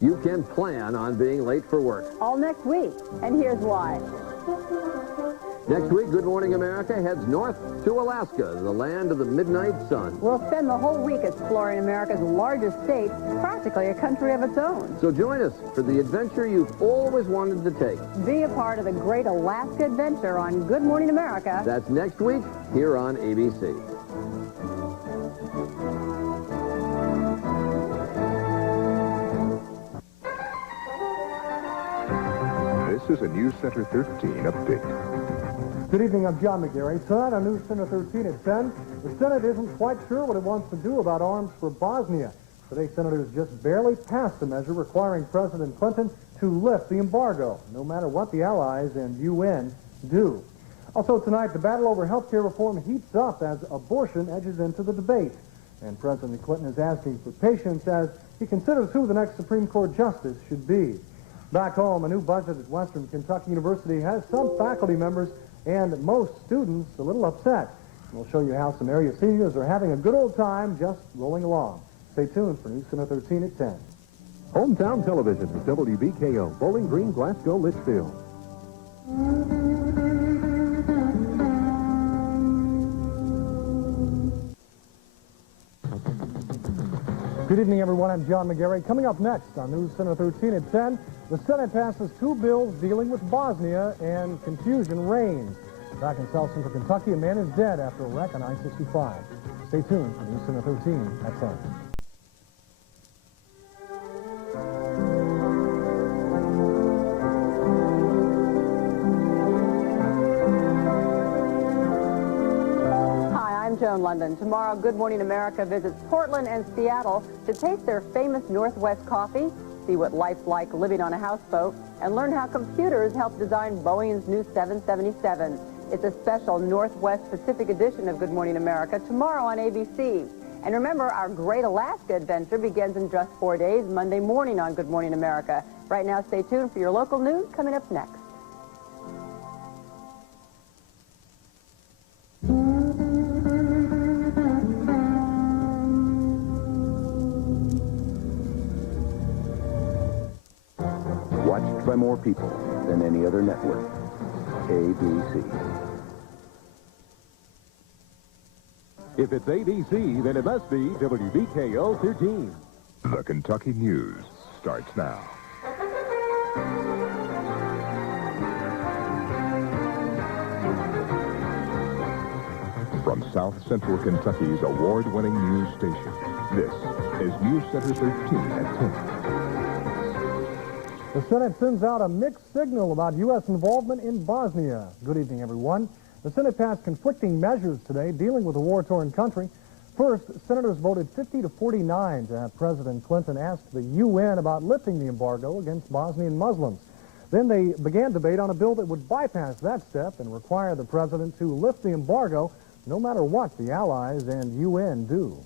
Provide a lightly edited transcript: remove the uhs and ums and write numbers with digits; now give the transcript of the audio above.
you can plan on being late for work. All next week, and here's why. Next week, Good Morning America heads north to Alaska, the land of the midnight sun. We'll spend the whole week exploring America's largest state, practically a country of its own. So join us for the adventure you've always wanted to take. Be a part of the great Alaska adventure on Good Morning America. That's next week here on ABC. This is a NewsCenter 13 update. Good evening, I'm John McGarry. Tonight on NewsCenter 13 at 10, the Senate isn't quite sure what it wants to do about arms for Bosnia. Today, senators just barely passed a measure requiring President Clinton to lift the embargo, no matter what the Allies and UN do. Also tonight, the battle over health care reform heats up as abortion edges into the debate. And President Clinton is asking for patience as he considers who the next Supreme Court justice should be. Back home, a new budget at Western Kentucky University has some faculty members and most students a little upset. We'll show you how some area seniors are having a good old time just rolling along. Stay tuned for NewsCenter 13 at 10. Hometown Television, WBKO, Bowling Green, Glasgow, Litchfield. Good evening, everyone. I'm John McGarry. Coming up next on NewsCenter 13 at 10, the Senate passes two bills dealing with Bosnia, and confusion reigns. Back in South Central Kentucky, a man is dead after a wreck on I-65. Stay tuned for NewsCenter 13 at 10. Joan London. Tomorrow, Good Morning America visits Portland and Seattle to taste their famous Northwest coffee, see what life's like living on a houseboat, and learn how computers help design Boeing's new 777. It's a special Northwest Pacific edition of Good Morning America tomorrow on ABC. And remember, our great Alaska adventure begins in just 4 days, Monday morning on Good Morning America. Right now, stay tuned for your local news coming up next. Watched by more people than any other network. ABC. If it's ABC, then it must be WBKO 13. The Kentucky News starts now. From South Central Kentucky's award-winning news station, this is NewsCenter 13 at 10. The Senate sends out a mixed signal about U.S. involvement in Bosnia. Good evening, everyone. The Senate passed conflicting measures today dealing with a war-torn country. First, senators voted 50 to 49 to have President Clinton ask the UN about lifting the embargo against Bosnian Muslims. Then they began debate on a bill that would bypass that step and require the president to lift the embargo no matter what the Allies and UN do.